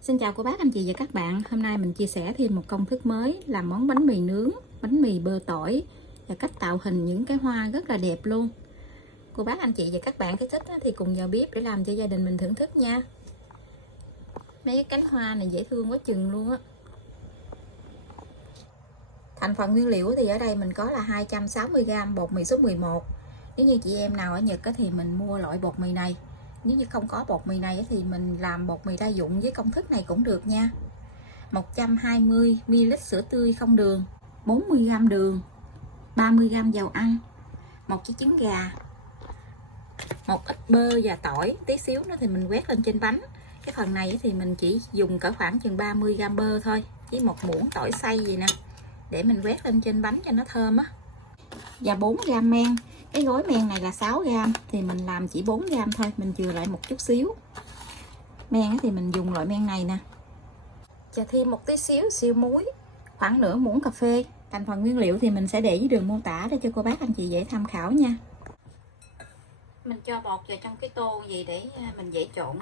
Xin chào cô bác, anh chị và các bạn. Hôm nay mình chia sẻ thêm một công thức mới làm món bánh mì nướng, bánh mì bơ tỏi và cách tạo hình những cái hoa rất là đẹp luôn. Cô bác, anh chị và các bạn thấy thích thì cùng vào bếp để làm cho gia đình mình thưởng thức nha. Mấy cái cánh hoa này dễ thương quá chừng luôn á. Thành phần nguyên liệu thì ở đây mình có là 260g bột mì số 11. Nếu như chị em nào ở Nhật thì mình mua loại bột mì này. Nếu như không có bột mì này thì mình làm bột mì đa dụng với công thức này cũng được nha. 120ml sữa tươi không đường, 40g đường, 30g dầu ăn, một trái trứng gà, một ít bơ và tỏi, tí xíu nữa thì mình quét lên trên bánh. Cái phần này thì mình chỉ dùng cỡ khoảng chừng 30g bơ thôi, với một muỗng tỏi xay gì nè, để mình quét lên trên bánh cho nó thơm á. Và 4g men. Cái gói men này là 6g thì mình làm chỉ 4g thôi, mình chừa lại một chút xíu. Men thì mình dùng loại men này nè. Và thêm một tí xíu siêu muối, khoảng nửa muỗng cà phê. Thành phần nguyên liệu thì mình sẽ để dưới đường mô tả để cho cô bác anh chị dễ tham khảo nha. Mình cho bột vào trong cái tô gì để mình dễ trộn.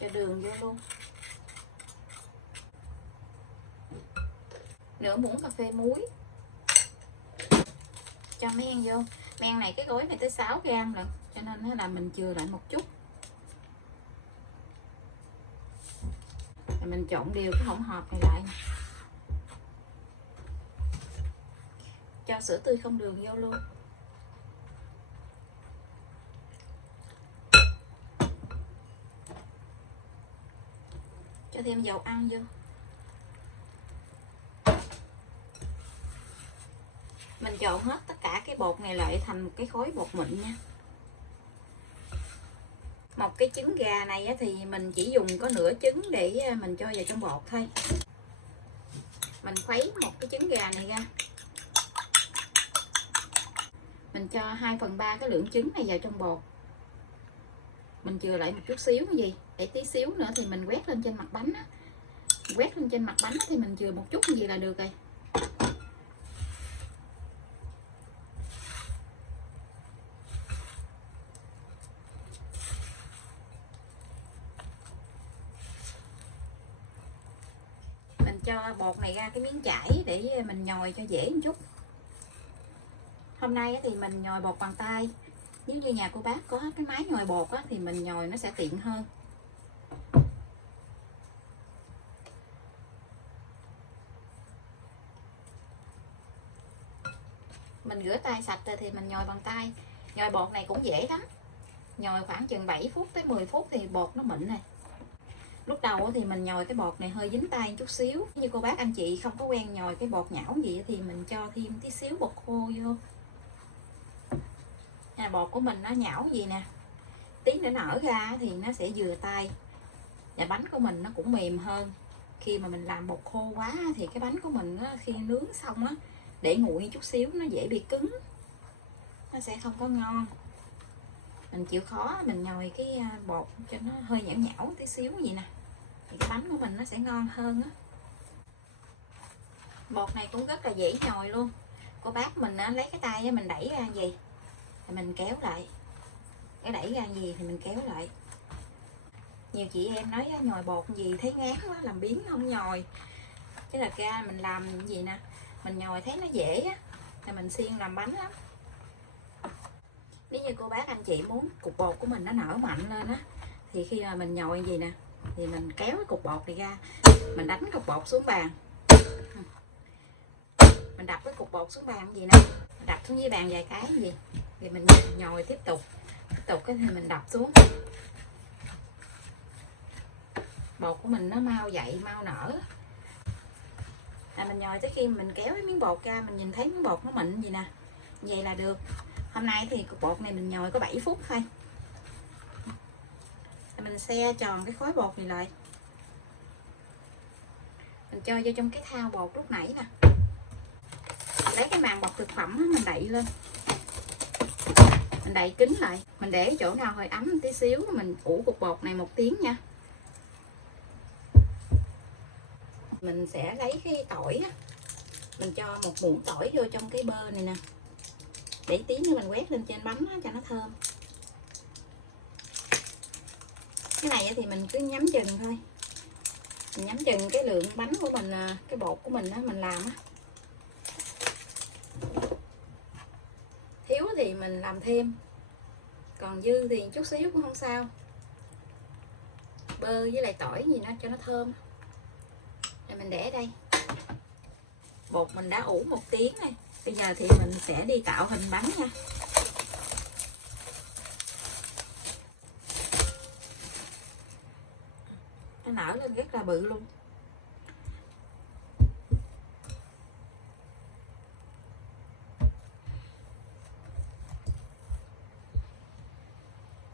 Cho đường vô luôn. Nửa muỗng cà phê muối. Cho men vô. Men này cái gói này tới 6g rồi, cho nên là mình chừa lại một chút. Mình trộn đều cái hỗn hợp này lại. Cho sữa tươi không đường vô luôn. Cho thêm dầu ăn vô. Mình trộn hết tất cả cái bột này lại thành một cái khối bột mịn nha. Một cái trứng gà này thì mình chỉ dùng có nửa trứng để mình cho vào trong bột thôi. Mình khuấy một cái trứng gà này ra. Mình cho 2/3 cái lượng trứng này vào trong bột. Mình chừa lại một chút xíu cái gì, để tí xíu nữa thì mình quét lên trên mặt bánh á. Quét lên trên mặt bánh thì mình chừa một chút cái gì là được rồi. Mình cho bột này ra cái miếng chải để mình nhồi cho dễ một chút. Hôm nay thì mình nhồi bột bằng tay. Nếu như nhà cô bác có cái máy nhồi bột thì mình nhồi nó sẽ tiện hơn. Mình rửa tay sạch rồi thì mình nhồi bằng tay. Nhồi bột này cũng dễ lắm. Nhồi khoảng chừng 7 phút tới 10 phút thì bột nó mịn này. Lúc đầu thì mình nhồi cái bột này hơi dính tay một chút xíu. Như cô bác anh chị không có quen nhồi cái bột nhão gì thì mình cho thêm tí xíu bột khô vô. Bột của mình nó nhão gì nè, tí nữa nở ra thì nó sẽ vừa tay. Và bánh của mình nó cũng mềm hơn. Khi mà mình làm bột khô quá thì cái bánh của mình khi nướng xong để nguội chút xíu nó dễ bị cứng, nó sẽ không có ngon. Mình chịu khó mình nhồi cái bột cho nó hơi nhão nhão tí xíu gì nè, thì cái bánh của mình nó sẽ ngon hơn á. Bột này cũng rất là dễ nhồi luôn. Cô bác mình lấy cái tay mình đẩy ra gì thì mình kéo lại, cái đẩy ra gì thì mình kéo lại. Nhiều chị em nói nhồi bột gì thấy ngán quá, làm biếng không nhồi. Chứ thật ra mình làm gì nè, mình nhồi thấy nó dễ á, thì mình xiên làm bánh lắm. Nếu như cô bác anh chị muốn cục bột của mình nó nở mạnh lên á, thì khi mà mình nhồi gì nè, thì mình kéo cái cục bột này ra, mình đánh cục bột xuống bàn, mình đập cái cục bột xuống bàn gì nè, đập xuống dưới bàn vài cái gì, thì mình nhồi tiếp tục thì mình đập xuống. Bột của mình nó mau dậy mau nở. Mình nhồi tới khi mình kéo cái miếng bột ra, mình nhìn thấy miếng bột nó mịn gì nè, vậy là được. Hôm nay thì cục bột này mình nhồi có 7 phút thôi. Mình xe tròn cái khối bột này lại, mình cho vô trong cái thau bột lúc nãy nè. Lấy cái màng bọc thực phẩm mình đậy lên, mình đậy kín lại, mình để chỗ nào hơi ấm tí xíu, mình ủ cục bột này 1 tiếng nha. Mình sẽ lấy cái tỏi á, mình cho 1 muỗng tỏi vô trong cái bơ này nè, để tí nữa mình quét lên trên bánh cho nó thơm. Cái này thì mình cứ nhắm chừng thôi, mình nhắm chừng cái lượng bánh của mình, cái bột của mình đó mình làm á. Thiếu thì mình làm thêm, còn dư thì chút xíu cũng không sao. Bơ với lại tỏi gì nó cho nó thơm. Rồi mình để đây. Bột mình đã ủ 1 tiếng này. Bây giờ thì mình sẽ đi tạo hình bánh nha. Nó nở lên rất là bự luôn.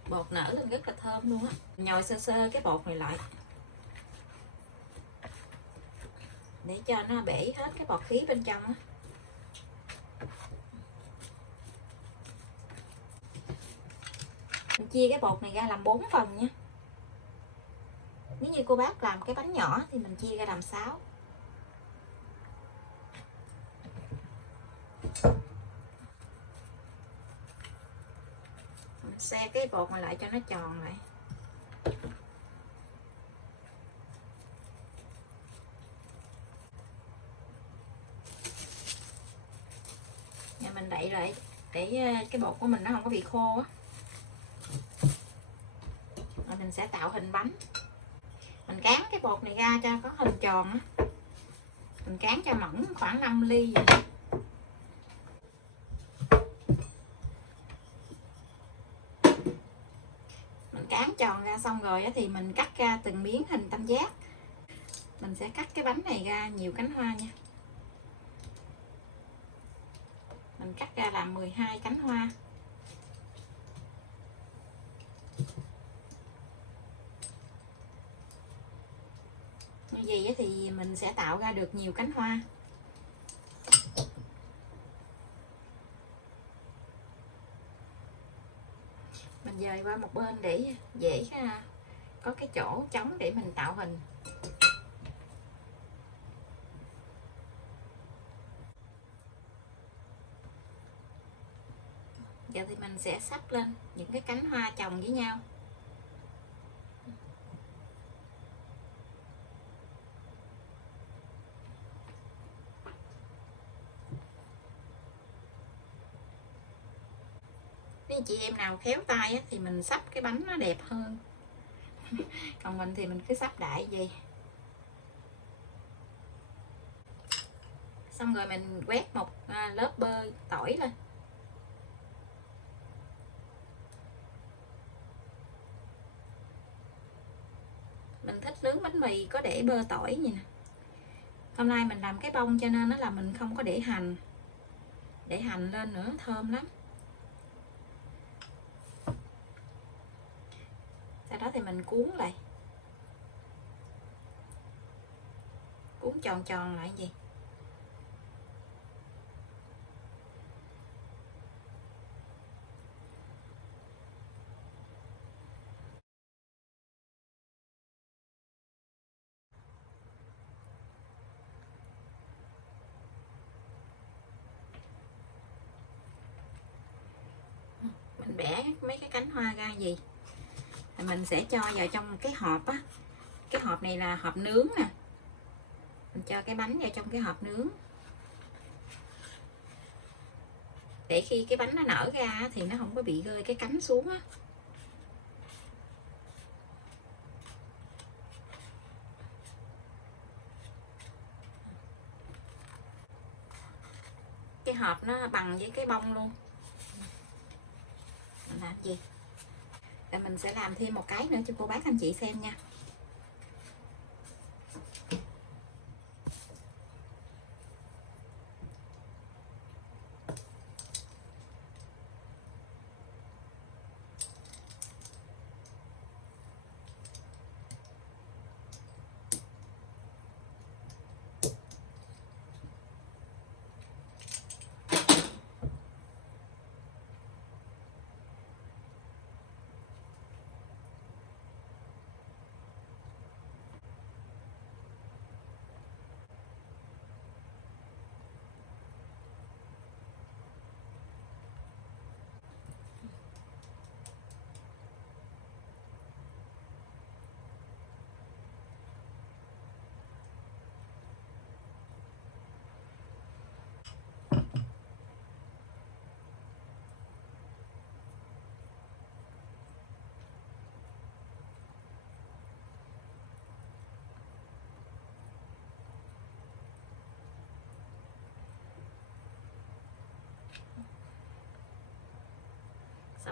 Bột nở lên rất là thơm luôn á. Nhồi sơ sơ cái bột này lại để cho nó bể hết cái bọt khí bên trong á. Mình chia cái bột này ra làm 4 phần nha. Nếu như cô bác làm cái bánh nhỏ thì mình chia ra làm 6. Mình xe cái bột này lại cho nó tròn lại. Nhà mình đậy lại để cái bột của mình nó không có bị khô á. Rồi mình sẽ tạo hình bánh. Mình cán cái bột này ra cho có hình tròn á. Mình cán cho mỏng khoảng 5 ly vậy. Mình cán tròn ra xong rồi thì mình cắt ra từng miếng hình tam giác. Mình sẽ cắt cái bánh này ra nhiều cánh hoa nha. Mình cắt ra làm 12 cánh hoa. Như vậy thì mình sẽ tạo ra được nhiều cánh hoa. Mình dời qua một bên để dễ có cái chỗ trống để mình tạo hình. Giờ thì mình sẽ sắp lên những cái cánh hoa chồng với nhau. Nếu chị em nào khéo tay thì mình sắp cái bánh nó đẹp hơn. Còn mình thì mình cứ sắp đại vậy. Xong rồi mình quét một lớp bơ tỏi lên. Mình thích nướng bánh mì có để bơ tỏi gì nè. Hôm nay mình làm cái bông cho nên nó là mình không có để hành. Để hành lên nữa thơm lắm. Sau đó thì mình cuốn lại. Cuốn tròn tròn lại vậy. Mình bẻ mấy cái cánh hoa ra gì thì mình sẽ cho vào trong cái hộp á. Cái hộp này là hộp nướng nè. Mình cho cái bánh vào trong cái hộp nướng. Để khi cái bánh nó nở ra thì nó không có bị rơi cái cánh xuống á. Cái hộp nó bằng với cái bông luôn. Mình làm gì? Rồi mình sẽ làm thêm một cái nữa cho cô bác anh chị xem nha.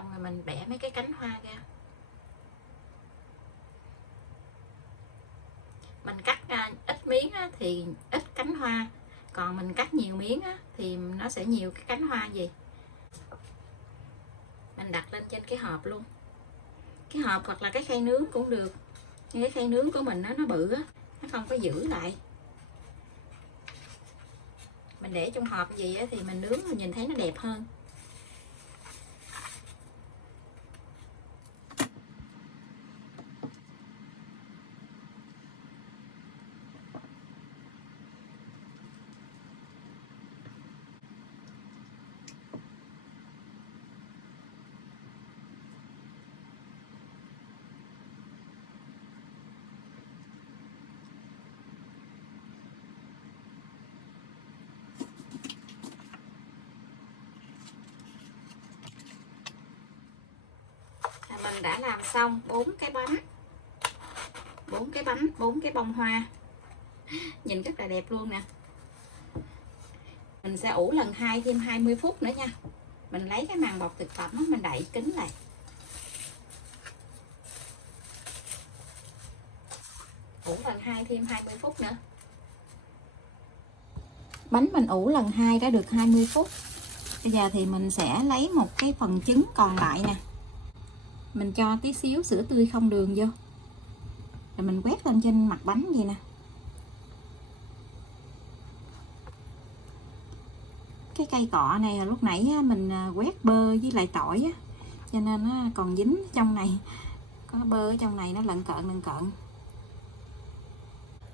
Xong rồi mình bẻ mấy cái cánh hoa ra. Mình cắt ít miếng á, thì ít cánh hoa, còn mình cắt nhiều miếng á, thì nó sẽ nhiều cái cánh hoa gì. Mình đặt lên trên cái hộp luôn, cái hộp hoặc là cái khay nướng cũng được. Nhưng cái khay nướng của mình nó bự á, nó không có giữ lại. Mình để trong hộp gì á, thì mình nướng mình nhìn thấy nó đẹp hơn. Mình đã làm xong 4 cái bánh, 4 cái bông hoa, nhìn rất là đẹp luôn nè. Mình sẽ ủ lần 2 thêm 20 phút nữa nha. Mình lấy cái màng bọc thực phẩm mình đậy kín lại. Ủ lần 2 thêm 20 phút nữa. Bánh mình ủ lần 2 đã được 20 phút. Bây giờ thì mình sẽ lấy một cái phần trứng còn lại nè. Mình cho tí xíu sữa tươi không đường vô. Rồi mình quét lên trên mặt bánh vậy nè. Cái cây cọ này lúc nãy mình quét bơ với lại tỏi á, cho nên nó còn dính trong này. Có bơ ở trong này nó lận cận.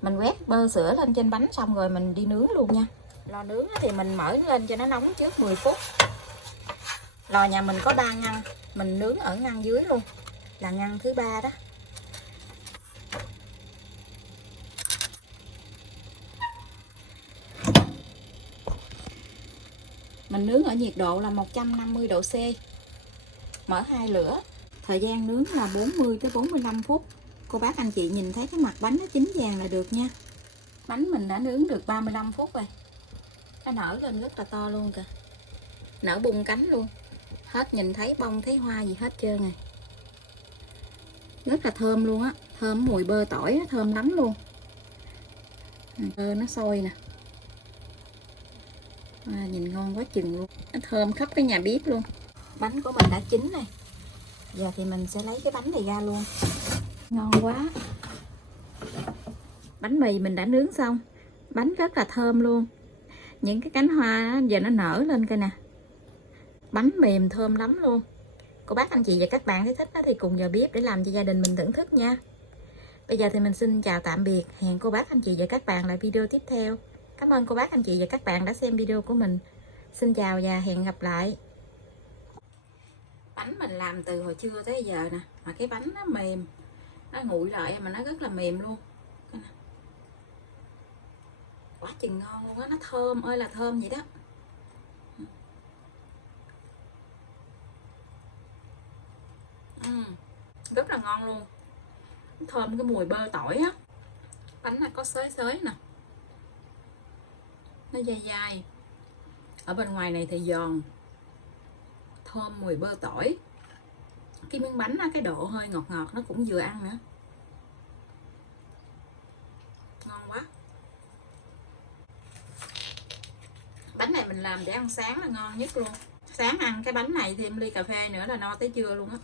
Mình quét bơ sữa lên trên bánh xong rồi mình đi nướng luôn nha. Lò nướng thì mình mở lên cho nó nóng trước 10 phút. Lò nhà mình có 3 ngăn, mình nướng ở ngăn dưới luôn, là ngăn thứ 3 đó. Mình nướng ở nhiệt độ là 150 độ C. Mở 2 lửa. Thời gian nướng là 40 tới 45 phút. Cô bác anh chị nhìn thấy cái mặt bánh nó chín vàng là được nha. Bánh mình đã nướng được 35 phút rồi. Nó nở lên rất là to luôn kìa. Nở bung cánh luôn. Hết nhìn thấy bông thấy hoa gì hết trơn rồi. Rất là thơm luôn á. Thơm mùi bơ tỏi á, thơm lắm luôn. Bơ nó sôi nè. Nhìn ngon quá chừng luôn. Nó thơm khắp cái nhà bếp luôn. Bánh của mình đã chín này. Giờ thì mình sẽ lấy cái bánh này ra luôn. Ngon quá. Bánh mì mình đã nướng xong. Bánh rất là thơm luôn. Những cái cánh hoa giờ nó nở lên coi nè. Bánh mềm thơm lắm luôn. Cô bác anh chị và các bạn thấy thích đó thì cùng vào bếp để làm cho gia đình mình thưởng thức nha. Bây giờ thì mình xin chào tạm biệt. Hẹn cô bác anh chị và các bạn lại video tiếp theo. Cảm ơn cô bác anh chị và các bạn đã xem video của mình. Xin chào và hẹn gặp lại. Bánh mình làm từ hồi trưa tới giờ nè, mà cái bánh nó mềm, nó nguội lại mà nó rất là mềm luôn. Quá chừng ngon luôn á, nó thơm ơi là thơm vậy đó. Rất là ngon luôn. Thơm cái mùi bơ tỏi á. Bánh nó có xới nè, nó dai dai, ở bên ngoài này thì giòn, thơm mùi bơ tỏi. Cái miếng bánh á, cái độ hơi ngọt nó cũng vừa ăn nữa. Ngon quá. Bánh này mình làm để ăn sáng là ngon nhất luôn. Sáng ăn cái bánh này thêm ly cà phê nữa là no tới trưa luôn á.